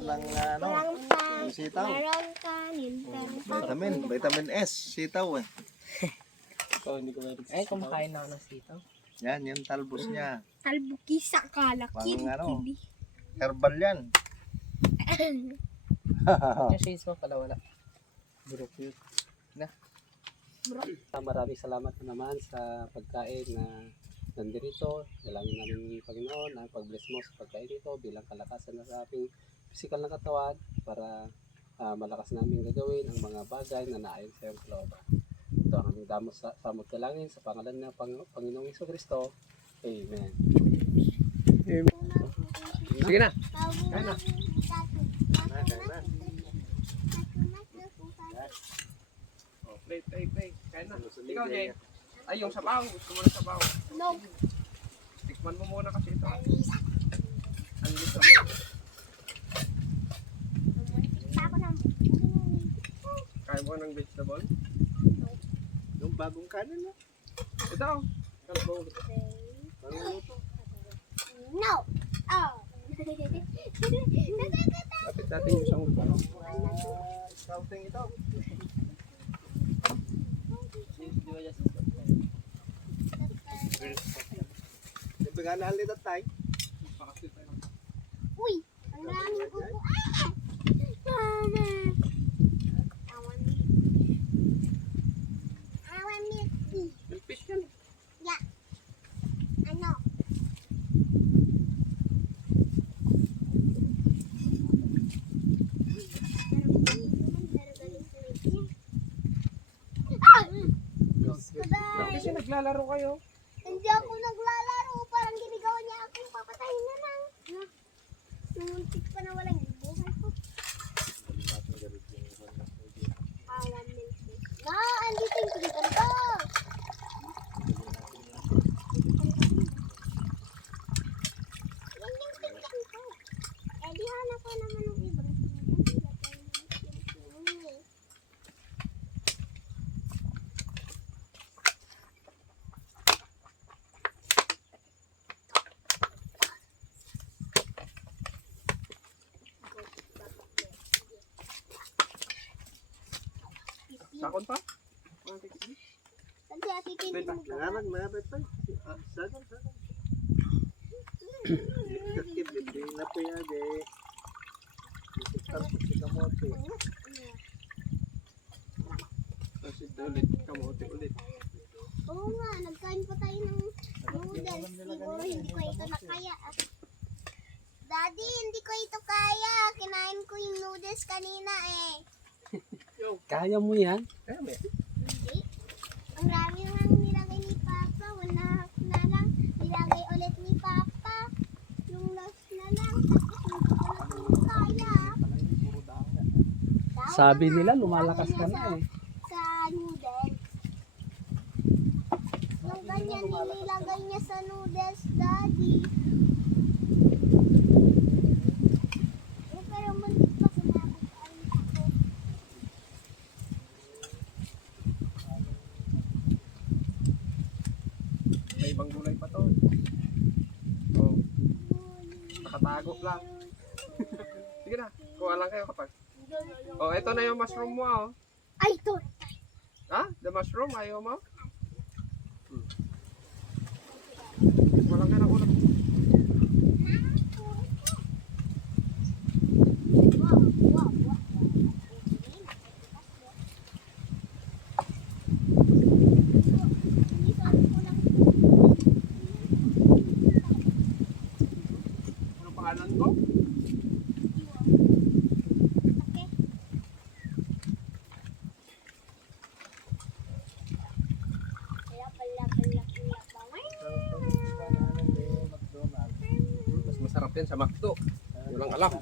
ng ano, yung sitaw. Meron kanin. Vitamin S, sitaw eh. Ay, kumakain na ako ng sitaw. Yan, yung talbos niya. Talbukisa kalakit. Pang ano, herbal yan. Yung shades mo pala wala. Burok yun. Maraming salamat na naman sa pagkain na nandito. Dalangin namin ng Panginoon na pag-bless mo sa pagkain dito bilang kalakasan na sa aming physical na katawan para malakas namin gagawin ang mga bagay na naayon sa iyong kalooban. Ito ang aming damos sa samot dalangin sa pangalan ng Panginoong Hesukristo. Amen. Sige na. Kain na. Play. Kain na. Ikaw, Jay. Ay, yung sabaw. Gusto mo ng sabaw. No. Tikman mo muna kasi ito. Ang lito. Kaya mo ng vegetable? Yung bagong kanin na. Ito. Kalbo. No. Oh. Lapit natin yung isang ulo. Scouting ito. Ibigana halita tayo. Uy, ang daming kuko. Mama. I want milk tea. Milkfish yan. Yeah. Ano? Kasi naglalaro kayo. Hindi ako naglalaro. Parang ginigawa niya akong papatayin na lang. Nuntik pa na walang buhay ko. Awan milk tea. Na, andito yung tulitan ko. Yan yung tingnan ko. Eh, di hanap ko naman ng iba. Sakon pa? Kasi ati tingin mo. Nanganag na tayo. Sagan. Hindi na po yan eh. Tapos si kamote. Kasi ulit. Kamote ulit. Oo nga, nagkain pa tayo ng noodles. Siguro hindi ko ito nakaya. Daddy, hindi ko ito kaya. Kinain ko yung noodles kanina eh. Kaya mo yan? Kaya Hindi. Ang dami nang nilagay ni Papa. Wala na lang. Nilagay ulit ni Papa. Yung last na lang. Tapos hindi ko na kaya. Daw Sabi na, nila lumalakas ka nilagay na niya eh. Sa noodles. Yung ganyan nilagay niya sa noodles, Daddy. Pero muntik pa sumabog ako. may ibang gulay pa to. Oh, nakatago lang. Sige na. Kuha lang kayo kapag. Oh, ito na yung mushroom mo. Oh. Ay, ito. Ha? The mushroom? Ayaw mo? Walang ka ng ulam. Wow. Ano pangalan ko? Mas masarap yan sa McDo. Walang alam.